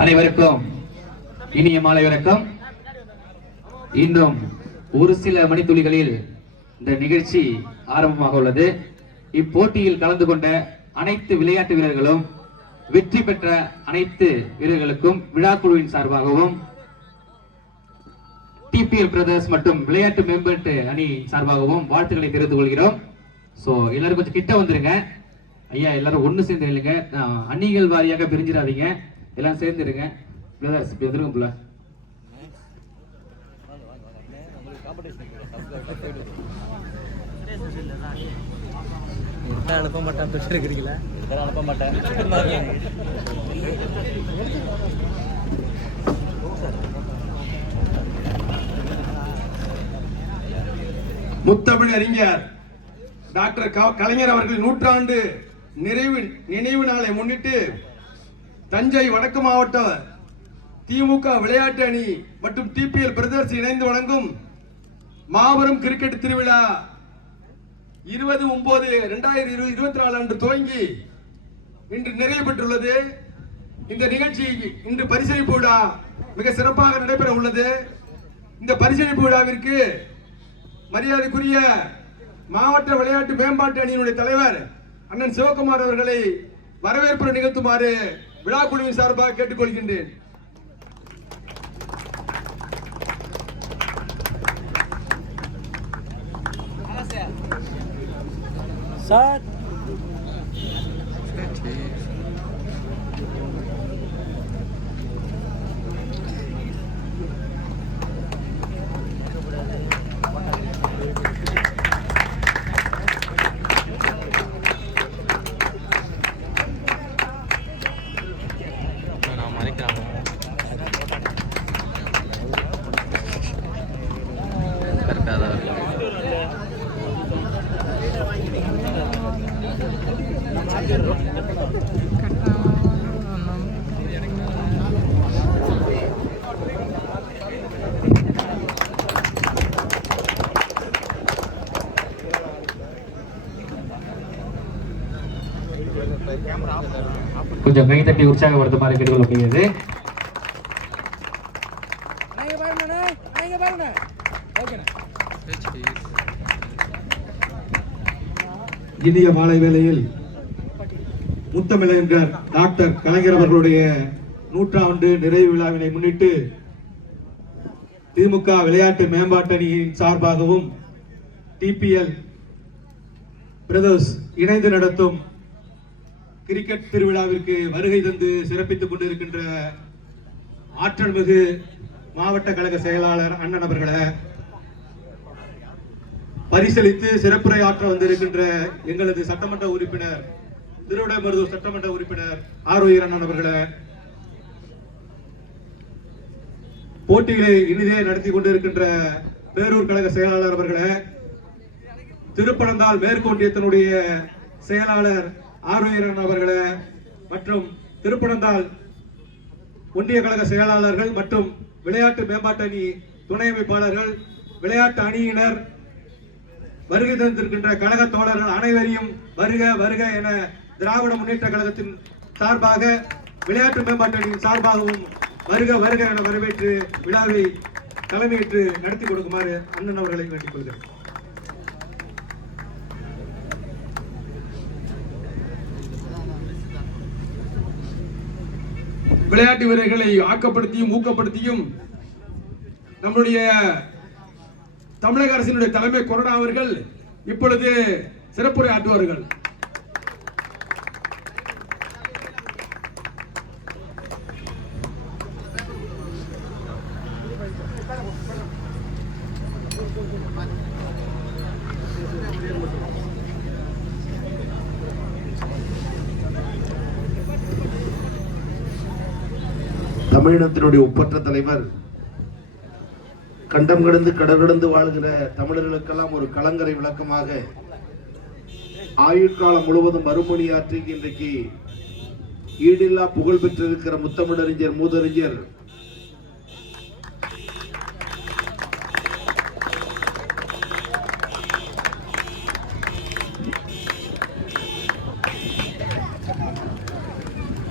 அனைவருக்கும் இனிய மாலை வணக்கம். இன்னும் ஒரு சில மணித்துளிகளில் இந்த நிகழ்ச்சி ஆரம்பமாக உள்ளது. இப்போட்டியில் கலந்து கொண்ட அனைத்து விளையாட்டு வீரர்களும் வெற்றி பெற்ற அனைத்து வீரர்களுக்கும் விழாக்குழுவின் சார்பாகவும் டிபிஎல் பிரதர்ஸ் மற்றும் விளையாட்டு மேம்பாட்டு அணி சார்பாகவும் வாழ்த்துக்களை தெரிவித்துக் கொள்கிறோம். சோ எல்லாரும் கொஞ்சம் கிட்ட வந்துருங்க ஐயா, எல்லாரும் ஒண்ணு சேர்ந்து இல்லைங்க, அணிகள் வாரியாக பிரிஞ்சிடாதீங்க, எல்லாம் சேர்ந்துருங்க. பிரதர்ஸ் இப்படி வந்துருங்க. அனுப்ப மாட்டேன் பெற்றிருக்கிறீங்களா? அனுப்ப மாட்டேன். முத்தமிழ் அறிஞர் டாக்டர் கலைஞர் அவர்கள் நூற்றாண்டு நினைவு நாளை முன்னிட்டு தஞ்சை வடக்கு மாவட்ட திமுக விளையாட்டு அணி மற்றும் டிபிஎல் பிரதர்ஸ் இணைந்து வழங்கும் மாபெரும் கிரிக்கெட் திருவிழா 20/9/2024 அன்று துவங்கி இன்று நிறைவு பெற்றுள்ளது. இந்த நிகழ்ச்சி இன்று பரிசளிப்பு விழா மிக சிறப்பாக நடைபெற உள்ளது. இந்த பரிசளிப்பு விழாவிற்கு மரியாதைக்குரிய மாவட்ட விளையாட்டு மேம்பாட்டு அணியினுடைய தலைவர் அண்ணன் சிவகுமார் அவர்களை வரவேற்பு நிகழ்த்துமாறு விழா குழுவின் சார்பாக கேட்டுக்கொள்கின்றேன். சார் கொஞ்சம் கை தட்டி உற்சாகப்படுத்துமாறு கேட்டுக்கொள்ளப்படுகிறது. இந்திய மாலை வேளையில் முத்தமிழர் டாக்டர் கலைஞர் அவர்களுடைய நூற்றாண்டு நிறைவு விழாவினை முன்னிட்டு திமுக விளையாட்டு மேம்பாட்டு அணியின் சார்பாகவும் டிபிஎல் பிரதர்ஸ் இணைந்து நடத்தும் கிரிக்கெட் திருவிழாவிற்கு வருகை தந்து சிறப்பித்துக் கொண்டிருக்கின்ற ஆற்றல் மிகு மாவட்ட கழக செயலாளர் அண்ணன் அவர்களை, பரிசளித்து சிறப்புரை ஆற்ற வந்திருக்கின்ற எங்களது சட்டமன்ற உறுப்பினர் திருவிடைமருதூர் சட்டமன்ற உறுப்பினர் ஆரோக்கிய அண்ணன் அவர்களை, போட்டிகளை இனிதே நடத்தி கொண்டிருக்கின்ற பேரூர் கழக செயலாளர் அவர்களை, திருப்பனந்தாள் மேற்கு ஒன்றியத்தினுடைய செயலாளர் ஆரோக்கியன் அவர்களை மற்றும் திருப்பனந்தாள் ஒன்றிய கழக செயலாளர்கள் மற்றும் விளையாட்டு மேம்பாட்டு அணி துணை அமைப்பாளர்கள், விளையாட்டு அணியினர், வருகை தந்திருக்கின்ற கழக தோழர்கள் அனைவரையும் வருக வருக என திராவிட முன்னேற்ற கழகத்தின் சார்பாக விளையாட்டு மேம்பாட்டு அணியின் சார்பாகவும் வருக வருக என வரவேற்று விழாவை தலைமையேற்று நடத்தி கொடுக்குமாறு அண்ணன் அவர்களை வேண்டிக் கொள்கிறேன். விளையாட்டு வீரர்களை ஆக்கப்படுத்தியும் ஊக்கப்படுத்தியும் நம்முடைய தமிழக அரசினுடைய தலைமை கொறடா அவர்கள் இப்பொழுது சிறப்புரை ஆற்றுவார்கள். தமிழினத்தினுடைய ஒப்பற்ற தலைவர் கண்டம் கடந்து கடற்கடந்து வாழ்கிற தமிழர்களுக்கெல்லாம் ஒரு கலங்கரை விளக்கமாக ஆயுட்காலம் முழுவதும் மறுமொழியாற்றி இன்றைக்கு ஈடில்லா புகழ் பெற்றிருக்கிற முத்தமிழறிஞர் மூதறிஞர்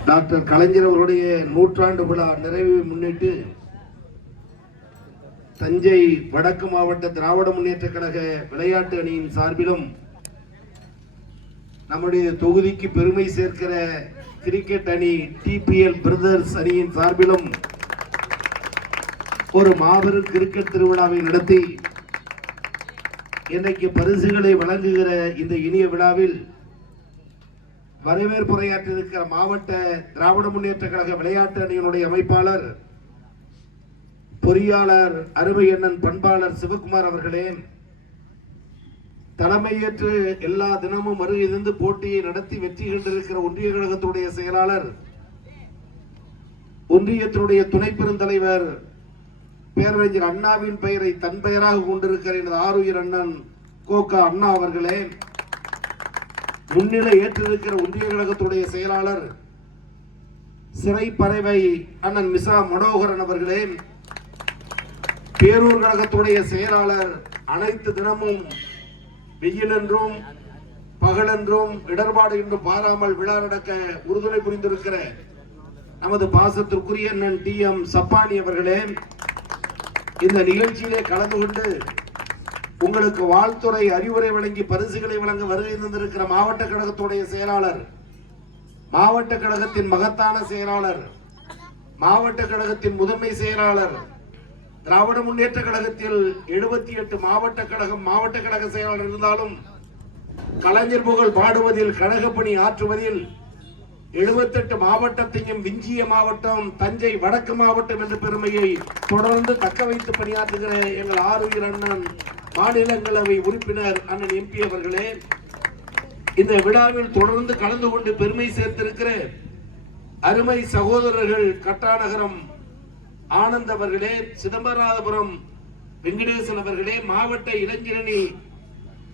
டாக்டர் கலைஞர் அவருடைய 100ஆண்டு விழா நிறைவை முன்னிட்டு தஞ்சை வடக்கு மாவட்ட திராவிட முன்னேற்ற கழக விளையாட்டு அணியின் சார்பிலும் நம்முடைய தொகுதிக்கு பெருமை சேர்க்கிற கிரிக்கெட் அணி டிபிஎல் பிரதர்ஸ் அணியின் சார்பிலும் ஒரு மாபெரும் கிரிக்கெட் திருவிழாவை நடத்தி இன்றைக்கு பரிசுகளை வழங்குகிற இந்த இனிய விழாவில் வரவேற்புரையாற்றிருக்கிற மாவட்ட திராவிட முன்னேற்ற கழக விளையாட்டு அணியினுடைய அமைப்பாளர் பொறியாளர் அருமை அண்ணன் பண்பாளர் சிவகுமார் அவர்களே, தலைமையேற்று எல்லா தினமும் வருகை போட்டியை நடத்தி வெற்றி கண்டிருக்கிற ஒன்றிய கழகத்துடைய செயலாளர், ஒன்றியத்தினுடைய துணை பெருந்தலைவர் பேரறிஞர் அண்ணாவின் பெயரை தன் பெயராக கொண்டிருக்கிற எனது ஆருயிர் அண்ணன் கோகா அண்ணா அவர்களே, முன்னிலை ஏற்றிருக்கிற ஒன்றிய கழகத்துடைய செயலாளர் சிறை பறவை அண்ணன் மிசா மனோகரன் அவர்களே, பேரூர் கழகத்துடைய செயலாளர் அனைத்து தினமும் வெயிலென்றும் பகலென்றும் இடர்பாடு என்றும் பாராமல் விழா நடக்க உறுதுணை புரிந்திருக்கிற நமது பாசத்திற்குரிய அண்ணன் TM சப்பானி அவர்களே, இந்த நிகழ்ச்சியிலே கலந்து கொண்டு உங்களுக்கு வாழ்த்துறை அறிவுரை வழங்கி பரிசுகளை வழங்க வருகை தந்திருக்கிற மாவட்ட கழகத்துடைய செயலாளர், மாவட்ட கழகத்தின் மகத்தான செயலாளர், மாவட்ட கழகத்தின் முதன்மை செயலாளர், திராவிட முன்னேற்ற கழகத்தில் 78 மாவட்ட கழக செயலாளர் இருந்தாலும் கலைஞர் புகழ் பாடுவதில் கழக பணி ஆற்றுவதில் 78 மாவட்டத்தையும் விஞ்சிய மாவட்டம் தஞ்சை வடக்கு மாவட்டம் என்ற பெருமையை தொடர்ந்து தக்க வைத்து பணியாற்றுகிற எங்கள் ஆருயிர் அண்ணன் மாநிலங்களவை உறுப்பினர் அண்ணன் MP அவர்களே, இந்த விழாவில் தொடர்ந்து கலந்து கொண்டு பெருமை சேர்த்திருக்கிற அருமை சகோதரர்கள் கட்டாநகரம் ஆனந்த் அவர்களே, சிதம்பரநாதபுரம் வெங்கடேசன் அவர்களே, மாவட்ட இளைஞரணி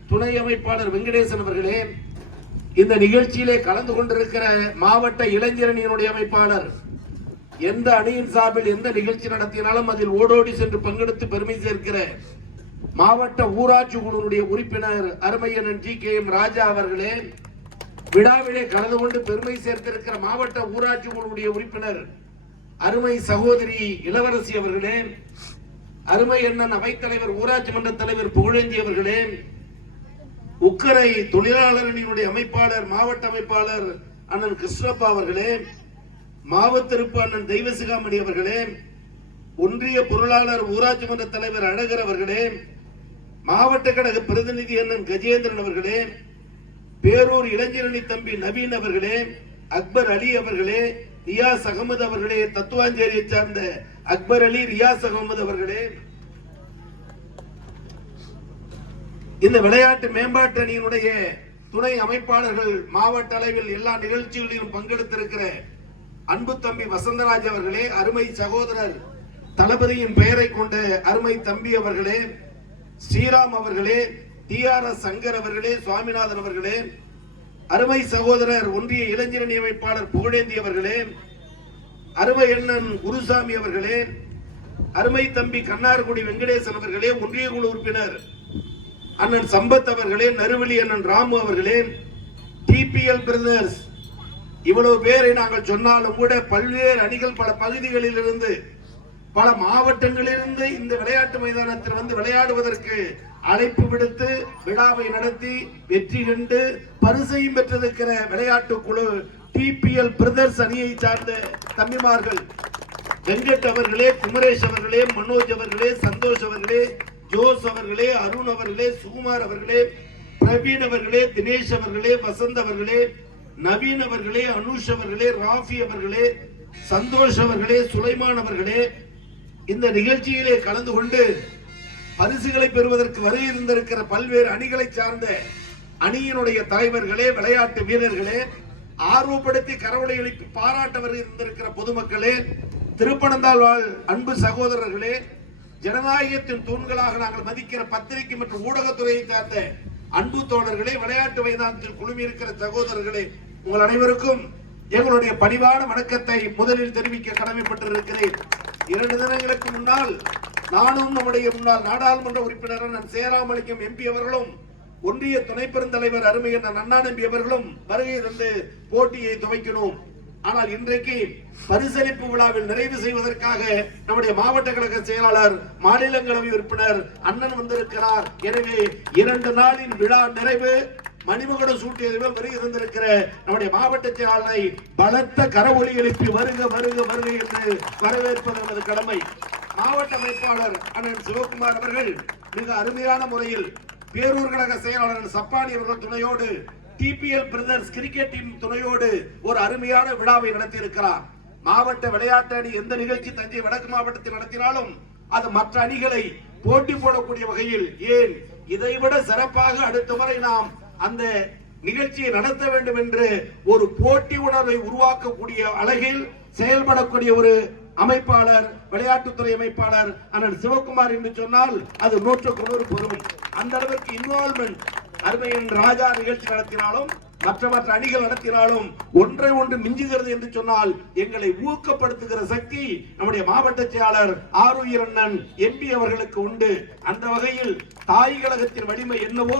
துணை அமைப்பாளர் வெங்கடேசன் அவர்களே, இந்த நிகழ்ச்சியிலே கலந்து கொண்டிருக்கிற மாவட்ட இளைஞரணியினுடைய அமைப்பாளர், எந்த அணியின் சார்பில் எந்த நிகழ்ச்சி நடத்தினாலும் அதில் ஓடோடி சென்று பங்கெடுத்து பெருமை சேர்க்கிற மாவட்ட ஊராட்சி குழுவுடைய உறுப்பினர் அருமையண்ணன் GKM ராஜா அவர்களே, விழாவிலே கலந்து கொண்டு பெருமை சேர்த்திருக்கிற மாவட்ட ஊராட்சி குழுவுடைய உறுப்பினர் அருமை சகோதரி இளவரசி அவர்களே, அருமை அண்ணன் அவைத்தலைவர் ஊராட்சி மன்ற தலைவர் புகழேந்தி அவர்களே, உக்கரை தொழிலாளர் அணியினுடைய அமைப்பாளர் மாவட்ட அமைப்பாளர் அண்ணன் கிருஷ்ணப்பா அவர்களே, மாவத்திருப்பு அண்ணன் தெய்வசிகாமணி அவர்களே, ஒன்றிய பொருளாளர் ஊராட்சி மன்ற தலைவர் அழகர் அவர்களே, மாவட்ட கழக பிரதிநிதி அண்ணன் கஜேந்திரன் அவர்களே, பேரூர் இளைஞரணி தம்பி நவீன் அவர்களே, அக்பர் அலி அவர்களே, ரியாஸ் அகமது அவர்களே, தத்துவாஞ்சேரியை சார்ந்த அக்பர் அலி ரியாஸ் அகமது அவர்களே, இந்த விளையாட்டு மேம்பாட்டு அணியினுடைய துணை அமைப்பாளர்கள், மாவட்ட அளவில் எல்லா நிகழ்ச்சிகளிலும் பங்கெடுத்திருக்கிற அன்பு தம்பி வசந்தராஜ் அவர்களே, அருமை சகோதரர் தளபதியின் பெயரை கொண்ட அருமை தம்பி அவர்களே, ஸ்ரீராம் அவர்களே, TRS சங்கர் அவர்களே, சுவாமிநாதன் அவர்களே, அருமை சகோதரர் ஒன்றிய இளைஞரணி அமைப்பாளர் புகழேந்தி அவர்களே, அருமை அண்ணன் குருசாமி அவர்களே, அருமை தம்பி கண்ணார்குடி வெங்கடேசன் அவர்களே, ஒன்றிய குழு உறுப்பினர் அண்ணன் சம்பத் அவர்களே, நறுவலி அண்ணன் ராமு அவர்களே, TPL பிரதர்ஸ், இவ்வளவு பேரை நாங்கள் சொன்னாலும் கூட பல்வேறு அணிகள் பல பகுதிகளில் இருந்து பல மாவட்டங்களிலிருந்து இந்த விளையாட்டு மைதானத்தில் வந்து விளையாடுவதற்கு அழைப்பு விடுத்து விழாவை நடத்தி வெற்றி கண்டு பரிசையும் பெற்றிருக்கிற விளையாட்டு குழு TPL பிரதர்ஸ் அணியை சார்ந்த தம்பிமார்கள் வெங்கட் அவர்களே, குமரேஷ் அவர்களே, மனோஜ் அவர்களே, சந்தோஷ் அவர்களே, ஜோஸ் அவர்களே, அருண் அவர்களே, சுகுமார் அவர்களே, பிரவீன் அவர்களே, தினேஷ் அவர்களே, வசந்த் அவர்களே, நவீன் அவர்களே, அனுஷ் அவர்களே, ராஃபி அவர்களே, சந்தோஷ் அவர்களே, சுலைமான் அவர்களே, இந்த நிகழ்ச்சியிலே கலந்து கொண்டு பரிசுகளை பெறுவதற்கு வருகை இருந்திருக்கிற பல்வேறு அணிகளை சார்ந்த அணியினுடைய தலைவர்களே, விளையாட்டு வீரர்களே, ஆர்வப்படுத்தி கரவொலி எழுப்பி பாராட்ட வருகை இருந்திருக்கிற பொதுமக்களே, திருப்பனந்தாள் வாழ் அன்பு சகோதரர்களே, ஜனநாயகத்தின் தூண்களாக நாங்கள் மதிக்கிற பத்திரிகை மற்றும் ஊடகத்துறையை சார்ந்த அன்பு தோழர்களே, விளையாட்டு மைதானத்தில் குழுமி இருக்கிற சகோதரர்களே, உங்கள் அனைவருக்கும் எங்களுடைய பணிவான வணக்கத்தை முதலில் தெரிவிக்க கடமைப்பட்டிருக்கிறேன். 2 தினங்களுக்கு முன்னால் நானும் நம்முடைய முன்னாள் நாடாளுமன்ற உறுப்பினர் சேராமலிங்கம் எம்பி அவர்களும் ஒன்றிய துணை பெருந்தலைவர் அருமையான அண்ணா எம்பி அவர்களும் வருகை தந்து போட்டியை துவக்கினோம். ஆனால் இன்றைக்கு பரிசளிப்பு விழாவில் நிறைவு செய்வதற்காக நம்முடைய மாவட்ட கழக செயலாளர், மாநிலங்களவை உறுப்பினர் அண்ணன் வந்திருக்கிறார். எனவே 2 நாளின் விழா நிறைவு மணிமகுடம் சூட்டியது வருகை தந்திருக்கிற நம்முடைய மாவட்ட செயலாளரை பலத்த கரவொலி எழுப்பி வருக வருக வருக என்று வரவேற்பது நமது கடமை. மாவட்ட அமைப்பாளர் அண்ணன் சிவகுமார் அவர்கள் மிக அருமையான முறையில் பேரூர் கழக செயலாளர் சப்பானி அவர்கள் துணையோடு டிபிஎல் பிரதர்ஸ் கிரிக்கெட் டீம் துணையோடு ஒரு அருமையான விழாவை நடத்தி இருக்கிறார். மாவட்ட விளையாட்டு அணி எந்த நிகழ்ச்சி தஞ்சை வடக்கு மாவட்டத்தில் நடத்தினாலும் அது மற்ற அணிகளை போட்டி போடக்கூடிய வகையில், ஏன் இதைவிட சிறப்பாக அடுத்த முறை நாம் அந்த நிகழ்ச்சியை நடத்த வேண்டும் என்று ஒரு போட்டி உணர்வை உருவாக்கக்கூடிய அழகில் செயல்படக்கூடிய ஒரு அமைப்பாளர், விளையாட்டுத்துறை அமைப்பாளர் அண்ணன் சிவகுமார் என்று சொன்னால் அது 100% பொறுமை. அந்த அளவிற்கு இன்வால்மெண்ட் அருமையின் ராஜா நிகழ்ச்சி நடத்தினாலும் மற்ற அணிகள் நடத்தினாலும் ஒன்றை ஒன்று மிஞ்சுகிறது என்று சொன்னால் எங்களை ஊக்கப்படுத்துகிற சக்தி நம்முடைய மாவட்ட செயலாளர் ஆருயிர் அண்ணன் எம்பி அவர்களுக்கு உண்டு. அந்த வகையில் தாய் கழகத்தின் வலிமை என்னவோ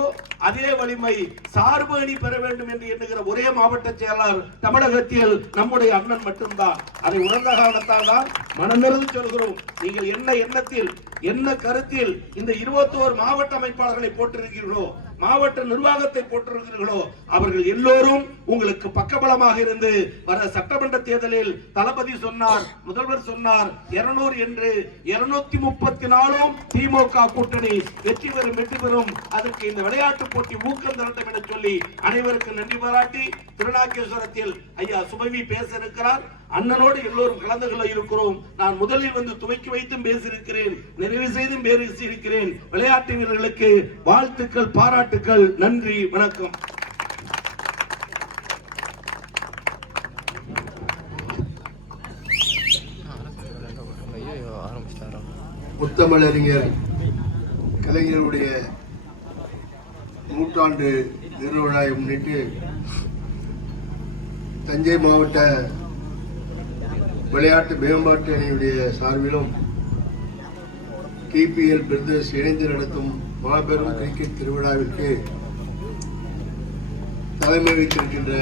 அதே வலிமை சார்பு அணி பெற வேண்டும் என்று எண்ணுகிற ஒரே மாவட்ட செயலாளர் தமிழகத்தில் நம்முடைய அண்ணன் மட்டும்தான். அதை உணர்ந்த காரணத்தால் தான் மனமிருந்து சொல்கிறோம். நீங்கள் என்ன எண்ணத்தில், என்ன கருத்தில் இந்த 21 மாவட்ட அமைப்பாளர்களை போட்டிருக்கிறீர்களோ, மாவட்ட நிர்வாகத்தை போட்டிருக்கிறீர்களோ, அவர்கள் எல்லோரும் உங்களுக்கு பக்கபலமாக இருந்து வர சட்டமன்ற தேர்தலில் தளபதி சொன்னார், முதல்வர் சொன்னார் 200 என்று 234 திமுக கூட்டணி வெற்றி பெறும். அதற்கு இந்த விளையாட்டு போட்டி ஊக்கம் தரட்டும் என சொல்லி அனைவருக்கும் நன்றி பாராட்டி, திருநாகேஸ்வரத்தில் ஐயா சுபவி பேச இருக்கிறார். அண்ணனோடு எல்லோரும் கலந்து கொள்ள இருக்கிறோம். நான் முதலில் வந்து துவக்கி வைத்தும் பேசியிருக்கிறேன், நிறைவு செய்தும் பேசியிருக்கிறேன். விளையாட்டு வீரர்களுக்கு வாழ்த்துக்கள், பாராட்டுக்கள், நன்றி, வணக்கம். முத்தமிழறிஞர் கலைஞருடைய 100ஆண்டு நிறைவிழாவை முன்னிட்டு தஞ்சை மாவட்ட விளையாட்டு மேம்பாட்டு அணியுடைய சார்பிலும் டிபிஎல் பிரதர்ஸ் இணைந்து நடத்தும் மாபெரும் கிரிக்கெட் திருவிழாவிற்கு தலைமை வைத்திருக்கின்ற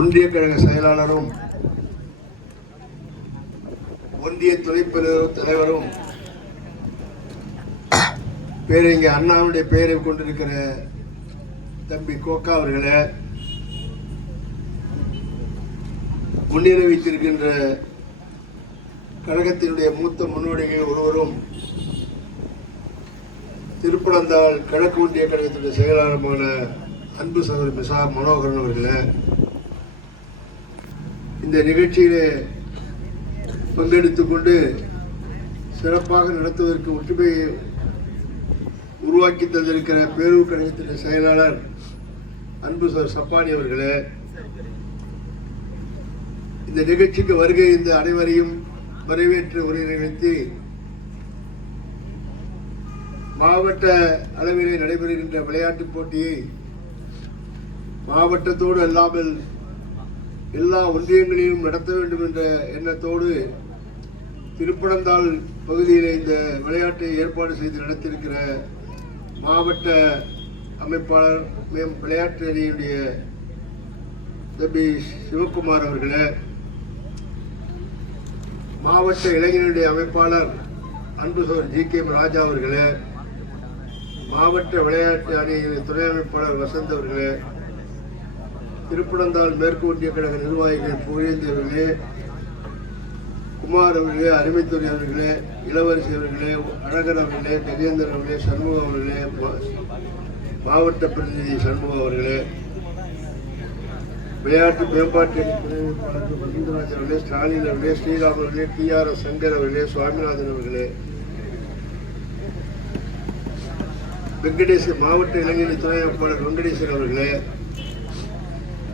ஒன்றிய கழக செயலாளரும் ஒன்றிய துணைப்பெரு தலைவரும் இங்கே அண்ணாவுடைய பெயரை கொண்டிருக்கிற தம்பி கோக்கா அவர்களை, முன்னிற வைத்திருக்கின்ற கழகத்தினுடைய மூத்த முன்னோடிகள் ஒருவரும் திருப்பனந்தாள் கிழக்கு ஒன்றிய கழகத்தினுடைய செயலாளருமான அன்பு சகோதரர் மிசா மனோகரன் அவர்களே, இந்த நிகழ்ச்சியிலே பங்கெடுத்துக் கொண்டு சிறப்பாக நடத்துவதற்கு ஒற்றுமையை உருவாக்கி தந்திருக்கிற பேரூர் கழகத்தின் செயலாளர் அன்பு சப்பானி அவர்களே, இந்த நிகழ்ச்சிக்கு வருகை இந்த அனைவரையும் வரவேற்று உரை நிகழ்த்தி மாவட்ட அளவிலே நடைபெறுகின்ற விளையாட்டுப் போட்டியை மாவட்டத்தோடு அல்லாமல் எல்லா ஒன்றியங்களையும் நடத்த வேண்டும் என்ற எண்ணத்தோடு திருப்பனந்தாள் பகுதியில் இந்த விளையாட்டை ஏற்பாடு செய்து நடத்தியிருக்கிற மாவட்ட அமைப்பாளர் விளையாட்டு அணியுடைய தம்பி சிவகுமார் அவர்களே, மாவட்ட இளைஞருடைய அமைப்பாளர் அன்பு சோர் ஜி கே ராஜா அவர்களே, மாவட்ட விளையாட்டு அணியின் துணை அமைப்பாளர் வசந்த் அவர்களே, திருப்பனந்தாள் மேற்கு ஒன்றிய கழக நிர்வாகிகள் புகழேந்தி அவர்களே, குமார் அவர்களே, அருமைத்துறை அவர்களே, இளவரசி அவர்களே, அழகர் அவர்களே, கஜேந்திரன் அவர்களே, சண்முகம் அவர்களே, மாவட்ட பிரதிநிதி சண்முகம் அவர்களே, விளையாட்டு மேம்பாட்டு துணைவேட்பாளர் மகிந்தராஜ் அவர்களே, ஸ்டாலின் அவர்களே, ஸ்ரீராம் அவர்களே, TRS சங்கர் அவர்களே, சுவாமிநாதன் அவர்களே, வெங்கடேசன் மாவட்ட இளைஞரணி துணை அமைப்பாளர் வெங்கடேசன் அவர்களே,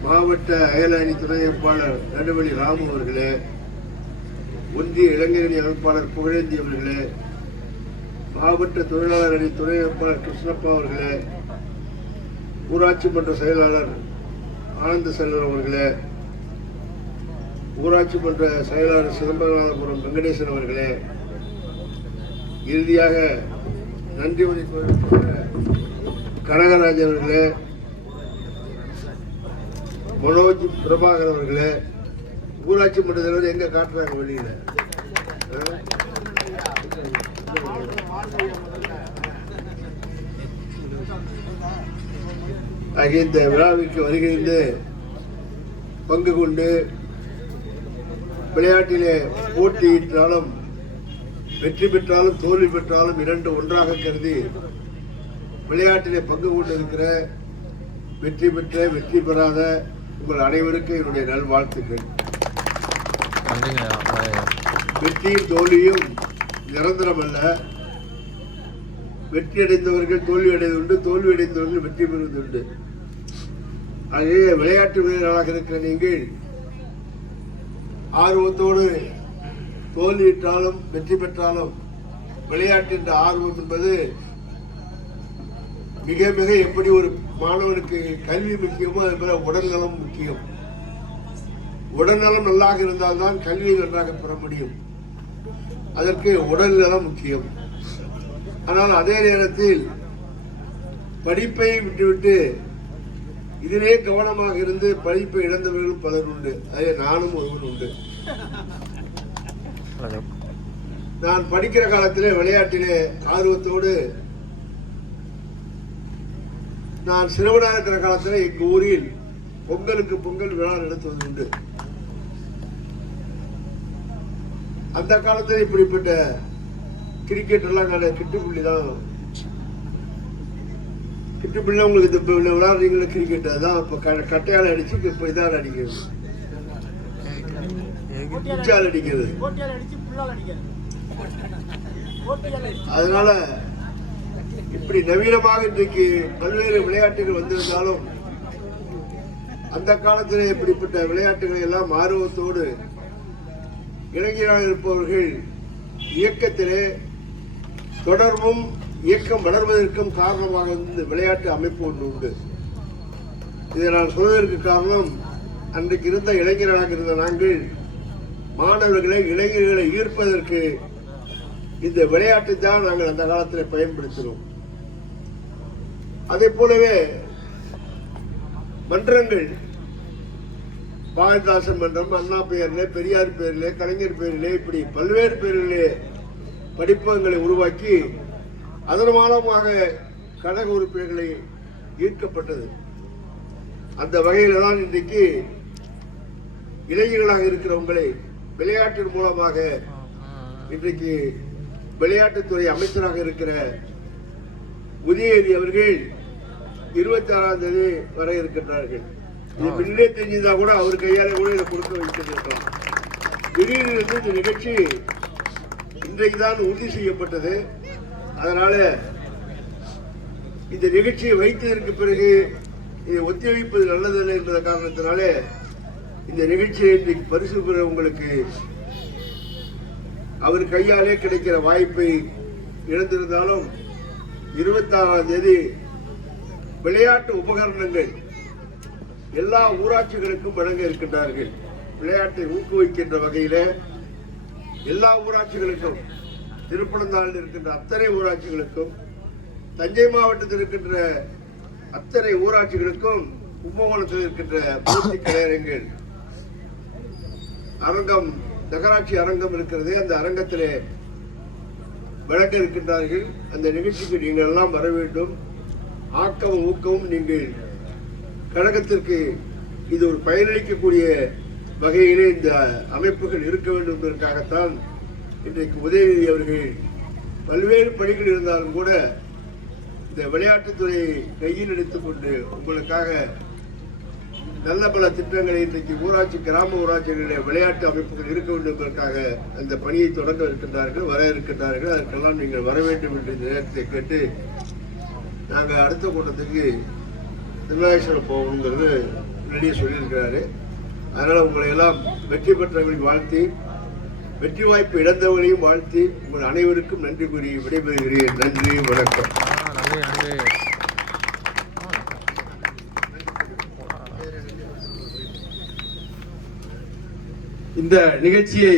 மாவட்ட அயலணி துணை அமைப்பாளர் நடுவழி ராமு அவர்களே, ஒன்றிய இளைஞரணி அமைப்பாளர் புகழேந்தி அவர்களே, மாவட்ட தொழிலாளர் அணி துணை அமைப்பாளர் கிருஷ்ணப்பா அவர்களே, ஊராட்சி மன்ற செயலாளர் ஆனந்த செல்வர் அவர்களே, ஊராட்சி மன்ற செயலாளர் சிதம்பரநாதபுரம் வெங்கடேசன் அவர்களே, இறுதியாக நன்றி மதிப்பு கனகராஜ் அவர்களே, மனோஜ் பிரபாகர் அவர்களே, ஊராட்சி மன்ற தலைவர் எங்க காட்டுறாங்க வெளியில ஆகிய இந்த விழாவிற்கு வருகிறது பங்கு கொண்டு விளையாட்டிலே போட்டியிட்டாலும் வெற்றி பெற்றாலும் தோல்வி பெற்றாலும் இரண்டு ஒன்றாக கருதி விளையாட்டிலே பங்கு கொண்டிருக்கிற வெற்றி பெற்ற வெற்றி பெறாத உங்கள் அனைவருக்கும் என்னுடைய நல்வாழ்த்துக்கள். வெற்றியும் தோல்வியும் நிரந்தரம் அல்ல. வெற்றி அடைந்தவர்கள் தோல்வி அடைவதுண்டு, தோல்வி அடைந்தவர்கள் வெற்றி பெறுவதுண்டு. ஆகவே விளையாட்டு வீரர்களாக இருக்கிற நீங்கள் ஆர்வத்தோடு தோல்வியிட்டாலும் வெற்றி பெற்றாலும் விளையாட்டின் ஆர்வம் என்பது மிக மிக எப்படி ஒரு மாணவனுக்கு கல்வி முக்கியமோ அதுபோல உடல்நலம் முக்கியம். உடல்நலம் நல்லாக இருந்தால்தான் கல்வி நன்றாக பெற முடியும். அதற்கு உடல் நலம் முக்கியம். ஆனால் அதே நேரத்தில் படிப்பை விட்டுவிட்டு இதிலே கவனமாக இருந்து படிப்பை இழந்தவர்களும் பலர் உண்டு. அதே நானும் ஒருவன் உண்டு. நான் படிக்கிற காலத்திலே விளையாட்டிலே ஆர்வத்தோடு நான் சிறுவனாக இருக்கிற காலத்தில் எங்க ஊரில் பொங்கலுக்கு பொங்கல் விழா நடத்துவது உண்டு. அந்த காலத்தில் இப்படிப்பட்ட கிரிக்கெட் எல்லாம் கிட்டுப்புள்ளி தான். கிட்டுப்புள்ளி உங்களுக்கு இந்த விளையாடுறீங்களா கிரிக்கெட் அதான் இப்ப கட்டையால் அடிச்சு இப்ப இதால் அடிக்கிறது, பிச்சால் அடிக்கிறது. அதனால இப்படி நவீனமாக இன்றைக்கு பல்வேறு விளையாட்டுகள் வந்திருந்தாலும் அந்த காலத்தில் இப்படிப்பட்ட விளையாட்டுகளை எல்லாம் ஆர்வத்தோடு இளைஞராக இருப்பவர்கள் இயக்கத்திலே தொடர்பும் இயக்கம் வளர்வதற்கும் காரணமாக இருந்த விளையாட்டு அமைப்பு ஒன்று உண்டு. இதை நான் சொல்வதற்கு காரணம், அன்றைக்கு இருந்த இளைஞராக இருந்த நாங்கள் மாணவர்களை இளைஞர்களை ஈர்ப்பதற்கு இந்த விளையாட்டை தான் நாங்கள் அந்த காலத்தில் பயன்படுத்தினோம். அதே போலவே மன்றங்கள், பாரதிதாசன் மன்றம், அண்ணா பெயரிலே, பெரியார் பெயரிலே, கலைஞர் பெயரிலே, இப்படி பல்வேறு பெயரிலே படிப்பகங்களை உருவாக்கி அதன் மூலமாக கழக உறுப்பினர்களை ஈர்க்கப்பட்டது. அந்த வகையில் தான் இன்றைக்கு இளைஞர்களாக இருக்கிறவங்களை விளையாட்டின் மூலமாக இன்றைக்கு விளையாட்டுத்துறை அமைச்சராக இருக்கிற உதயநிதி அவர்கள் 26ஆம் தேதி வர இருக்கின்றார்கள். இது முன்னே தெரிஞ்சிருந்தா கூட அவர் கையால கூட இதை கொடுக்க வைத்திருக்கலாம். திடீர்னு இந்த நிகழ்ச்சி இன்றைக்கு தான் உறுதி செய்யப்பட்டது. அதனால இந்த நிகழ்ச்சியை வைத்ததற்கு பிறகு இதை ஒத்திவைப்பது நல்லதில்லை என்ற காரணத்தினால இந்த நிகழ்ச்சியை இன்றைக்கு பரிசு பெற உங்களுக்கு அவர் கையாலே கிடைக்கிற வாய்ப்பை இழந்திருந்தாலும் 26ஆம் தேதி விளையாட்டு உபகரணங்கள் எல்லா ஊராட்சிகளுக்கும் வழங்க இருக்கின்றார்கள். விளையாட்டை ஊக்குவிக்கின்ற வகையில எல்லா ஊராட்சிகளுக்கும், திருப்பனந்தாளில் இருக்கின்ற அத்தனை ஊராட்சிகளுக்கும், தஞ்சை மாவட்டத்தில் இருக்கின்ற அத்தனை ஊராட்சிகளுக்கும், கும்பகோணத்தில் இருக்கின்ற பூர்த்தி கலையரங்கள் அரங்கம், நகராட்சி அரங்கம் இருக்கிறது, அந்த அரங்கத்திலே வழங்க இருக்கின்றார்கள். அந்த நிகழ்ச்சிக்கு நீங்கள் எல்லாம் வர வேண்டும். ஆக்கமும் ஊக்கமும் நீங்கள் கழகத்திற்கு இது ஒரு பயனளிக்கக்கூடிய வகையிலே இந்த அமைப்புகள் இருக்க வேண்டும் என்பதற்காகத்தான் இன்றைக்கு உதயநிதி அவர்கள் பல்வேறு பணிகள் இருந்தாலும் கூட இந்த விளையாட்டுத்துறையை கையில் எடுத்துக்கொண்டு உங்களுக்காக நல்ல பல திட்டங்களை இன்றைக்கு ஊராட்சி கிராம ஊராட்சிகளிலே விளையாட்டு அமைப்புகள் இருக்க வேண்டும் என்பதற்காக அந்த பணியை தொடங்க இருக்கின்றார்கள், வர இருக்கின்றார்கள். அதற்கெல்லாம் நீங்கள் வர வேண்டும் என்று இந்த நேரத்தை கேட்டு நாங்கள் அடுத்த கூட்டத்துக்கு திருநாகேஸ்வரம் போகணுங்கிறது ரெடியாக சொல்லியிருக்கிறாரு. அதனால் உங்களை எல்லாம் வெற்றி பெற்றவர்களை வாழ்த்தி, வெற்றி வாய்ப்பு இழந்தவர்களையும் வாழ்த்தி உங்கள் அனைவருக்கும் நன்றி கூறி விடைபெறுகிறேன். நன்றி, வணக்கம். இந்த நிகழ்ச்சியை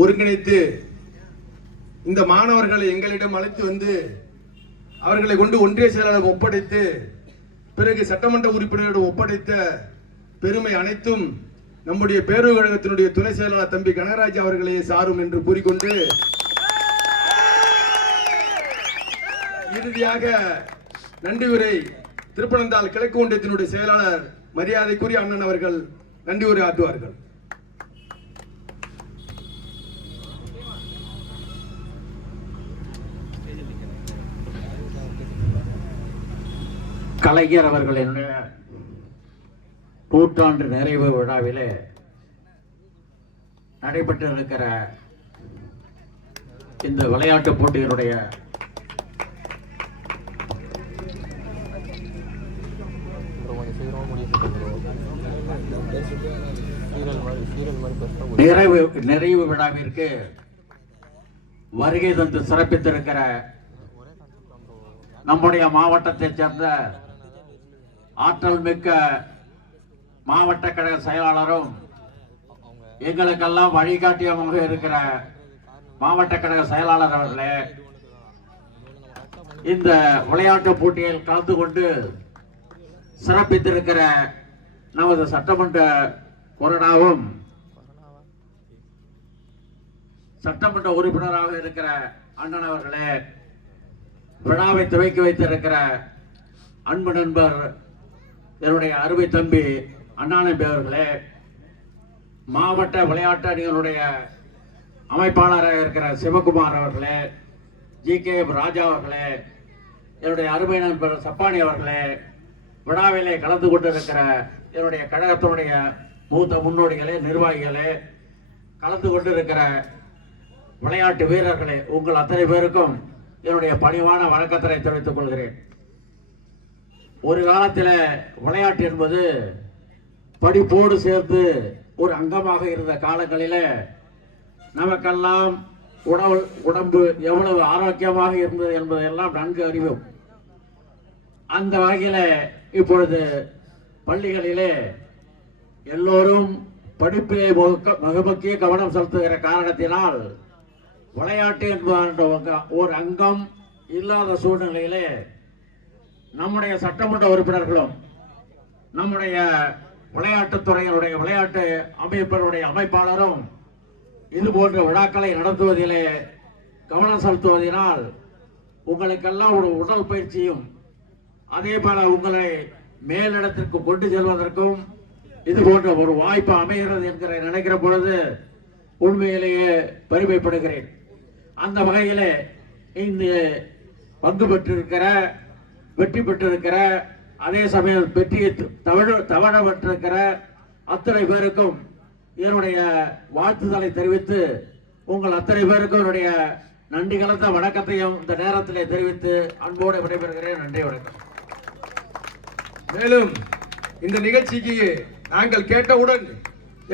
ஒருங்கிணைத்து இந்த மாணவர்களை எங்களிடம் அழைத்து வந்து அவர்களை கொண்டு ஒன்றிய செயலாளர் ஒப்படைத்து பிறகு சட்டமன்ற உறுப்பினரிடம் ஒப்படைத்த பெருமை அனைத்தும் நம்முடைய பேரூர் கழகத்தினுடைய துணை செயலாளர் தம்பி கனகராஜ் அவர்களே சாரும் என்று கூறிக்கொண்டு இறுதியாக நன்றி உரை திருப்பனந்தாள் கிழக்கு ஒன்றியத்தினுடைய செயலாளர் மரியாதைக்குரிய அண்ணன் அவர்கள் நன்றி உரை ஆற்றுவார்கள். கலைஞர் அவர்களினுடைய நூற்றாண்டு நிறைவு விழாவிலே நடைபெற்றிருக்கிற இந்த விளையாட்டுப் போட்டியினுடைய நிறைவு விழாவிற்கு வருகை தந்து சிறப்பித்திருக்கிற நம்முடைய மாவட்டத்தைச் சேர்ந்த ஆற்றல் மிக்க மாவட்ட கழக செயலாளரும் எங்களுக்கெல்லாம் வழிகாட்டியமாக இருக்கிற மாவட்ட கழக செயலாளர் அவர்களே, இந்த விளையாட்டு போட்டியில் கலந்து கொண்டு சிறப்பித்திருக்கிற நமது சட்டமன்ற கொறடாவும் சட்டமன்ற உறுப்பினராக இருக்கிற அண்ணன் அவர்களே, விழாவை துவக்கி வைத்திருக்கிற அன்பு நண்பர் என்னுடைய அருமை தம்பி அண்ணாநம்பி அவர்களே, மாவட்ட விளையாட்டு அணிகளுடைய அமைப்பாளராக இருக்கிற சிவகுமார் அவர்களே, GK ராஜா அவர்களே, என்னுடைய அருமை நண்பர் சப்பானி அவர்களே, விழாவிலே கலந்து கொண்டிருக்கிற என்னுடைய கழகத்தினுடைய மூத்த முன்னோடிகளே, நிர்வாகிகளே, கலந்து கொண்டிருக்கிற விளையாட்டு வீரர்களே, உங்கள் அத்தனை பேருக்கும் என்னுடைய பணிவான வணக்கத்தை தெரிவித்துக் கொள்கிறேன். ஒரு காலத்தில் விளையாட்டு என்பது படிப்போடு சேர்த்து ஒரு அங்கமாக இருந்த காலங்களில் நமக்கெல்லாம் உடம்பு எவ்வளவு ஆரோக்கியமாக இருந்தது என்பதையெல்லாம் நன்கு அறிவோம். அந்த வகையில் இப்பொழுது பள்ளிகளிலே எல்லோரும் படிப்பிலே மிக முக்கிய கவனம் செலுத்துகிற காரணத்தினால் விளையாட்டு என்பது ஒரு அங்கம் இல்லாத சூழ்நிலையிலே நம்முடைய சட்டமன்ற உறுப்பினர்களும் நம்முடைய விளையாட்டுத்துறையினுடைய விளையாட்டு அமைப்பினுடைய அமைப்பாளரும் இது போன்ற விழாக்களை நடத்துவதிலே கவனம் செலுத்துவதனால் உங்களுக்கெல்லாம் ஒரு உடல் பயிற்சியும் அதே போல உங்களை மேலிடத்திற்கு கொண்டு செல்வதற்கும் இது போன்ற ஒரு வாய்ப்பு அமைகிறது என்கிற நினைக்கிற பொழுது உண்மையிலேயே பெருமைப்படுகிறேன். அந்த வகையிலே இந்த பங்கு பெற்றிருக்கிற வெற்றி பெற்றிருக்கிற அதே சமயம் வெற்றியை தவழ பெற்றிருக்கிற அத்தனை பேருக்கும் என்னுடைய வாழ்த்துதலை தெரிவித்து உங்கள் அத்தனை பேருக்கும் என்னுடைய நன்றி கலந்த வணக்கத்தையும் இந்த நேரத்திலே தெரிவித்து அன்போடு விடைபெறுகிறேன். நன்றி, வணக்கம். மேலும் இந்த நிகழ்ச்சிக்கு நாங்கள் கேட்டவுடன்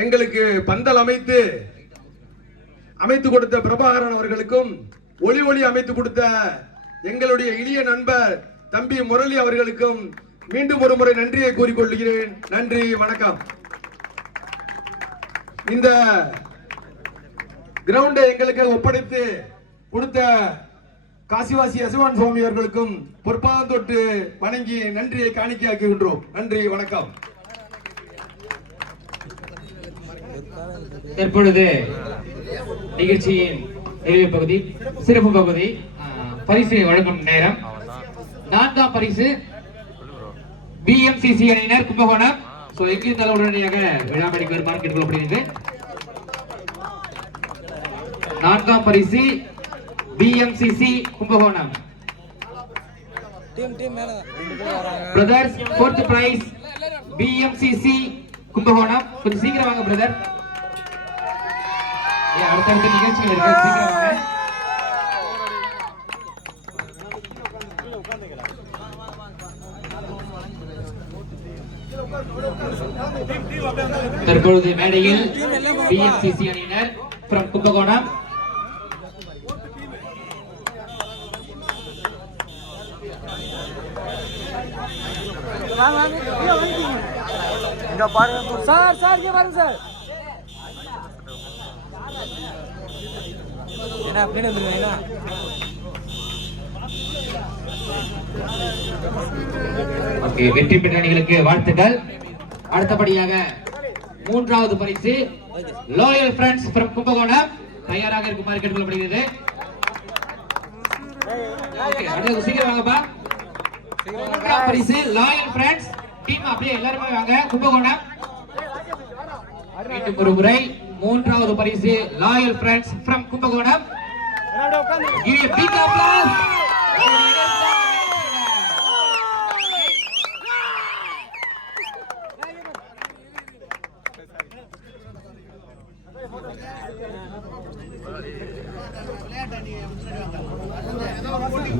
எங்களுக்கு பந்தல் அமைத்து கொடுத்த பிரபாகரன் அவர்களுக்கும் ஒளி அமைத்து கொடுத்த எங்களுடைய இனிய நண்பர் தம்பி முரளி அவர்களுக்கும் மீண்டும் ஒரு முறை நன்றியை கூறிக்கொள்கிறேன். நன்றி, வணக்கம். இந்த கிரவுண்டை எங்களுக்கு ஒப்படைத்து கொடுத்த காசிவாசி யசுவான் சுவாமி அவர்களுக்கும் பொற்பாதம் தொட்டு வணங்கி நன்றியை காணிக்கையாக்குகின்றோம். நன்றி, வணக்கம். தற்பொழுது நிகழ்ச்சியின் நிறைவு பகுதி, சிறப்பு பகுதி, பரிசு வழங்கும் நேரம். 4ஆம் பரிசு BMCC அணியினர் கும்பகோணம். எங்கிருந்தாலும் உடனடியாக விழாமணிக்கு வருமாறு கேட்டுக்கொள்ளப்படுகிறது. 4ஆம் பரிசு BMCC Kumbakonam. Brothers, 4th prize PMCC Kumbakonam. கொஞ்சம் சீக்கிரம் வாங்க பிரதர். அடுத்தடுத்த நிகழ்ச்சிகள் இருக்கு, சீக்கிரம் வாங்க. தற்பொழுது மேடையில் பிஎம்சிசி அணியினர் from கும்பகோணம். இங்க பாருங்க சார், சார் இங்க பாருங்க சார். என்ன அப்படின்னு வந்துருங்க. ஓகே, வெற்றி பெற்ற அணிகளுக்கு வாழ்த்துக்கள். அடுத்தபடியாக மூன்றாவது பரிசு லாயல் ஃப்ரெண்ட்ஸ் from கும்பகோணம் தயாராக இருக்குமாறு கேட்டுக்கொள்ளப்படுகிறது. ஓகே, அடுத்து சீக்கிரம் வாங்கப்பா. மூன்றாவது பரிசு லாயல் ஃப்ரெண்ட்ஸ் டீம், அப்படியே எல்லாரும் வாங்க. கும்பகோணம் மீண்டும் ஒரு முறை மூன்றாவது பரிசு loyal friends from Kumbakonam. Give a big applause.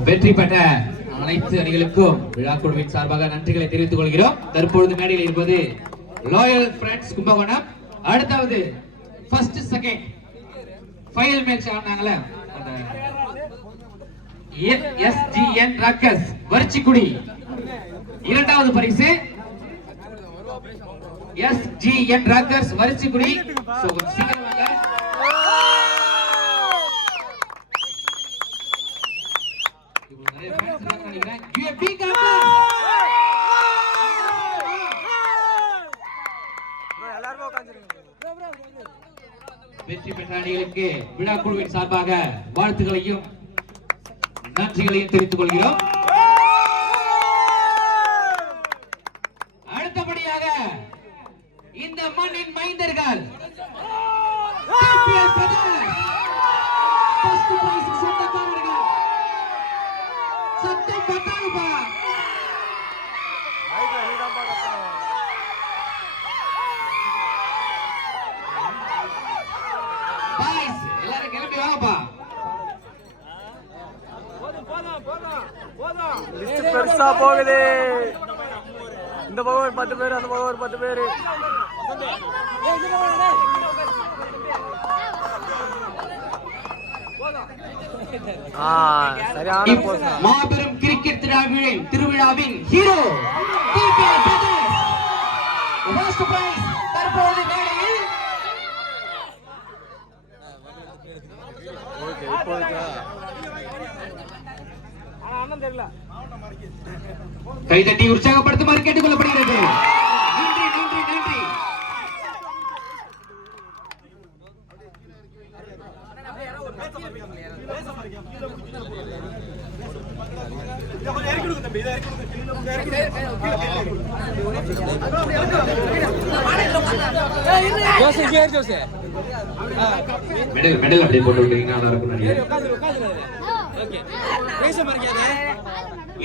வெற்றி பெற்ற அனைத்து அணிகளுக்கும் விழா குழுவின் சார்பாக நன்றிகளை தெரிவித்துக் கொள்கிறோம். தற்பொழுது மேடையில் இருப்பது லாயல் ஃப்ரெண்ட்ஸ் கும்பகோணம். அடுத்தாவது ஃபர்ஸ்ட் செகண்ட் ஃபைனல் மேட்ச் ஆனாங்கல எஸ்ஜிஎன் ராக்கர்ஸ் வரிச்சிக்குடி. இரண்டாவது பரிசு எஸ்ஜிஎன் ராக்கர்ஸ் வரிச்சிக்குடி. சோ சீக்கிரம் வாங்க. வெற்றி பெற்ற அணிகளுக்கு விழா குழுவின் சார்பாக வாழ்த்துக்களையும் நன்றிகளையும் தெரிவித்துக் கொள்கிறோம். அடுத்தபடியாக இந்த மண்ணின் மைந்தர்கள் சத்தம் பத்தாதுப்பா. எல்லாரும் கிளம்பி வாங்கப்பா. பெருசா போகுது. இந்த பக்கம் ஒரு 10 பேர், அந்த பக்கம் ஒரு 10 பேர். சரியான மாபெரும் கிரிக்கெட் திருவிழாவின் ஹீரோ தற்போது மேடையில் கைதட்டி உற்சாகப்படுத்துமாறு கேட்டுக் கொள்ளப்படுகிறது. நன்றி நன்றி நன்றி. மெடல் அப்படியே போட்டு விட்டீங்கன்னா நல்லா இருக்கும் நினைக்கிறேன்.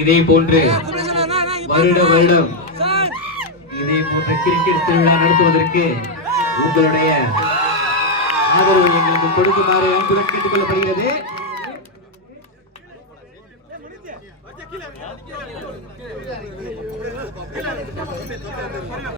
இதே போன்று வருடம் இதே போன்ற கிரிக்கெட் திருவிழா நடத்துவதற்கு உங்களுடைய ஆதரவு எங்களுக்கு கொடுக்குமாறு அன்புடன் கேட்டுக் கொள்ளப்படுகிறது.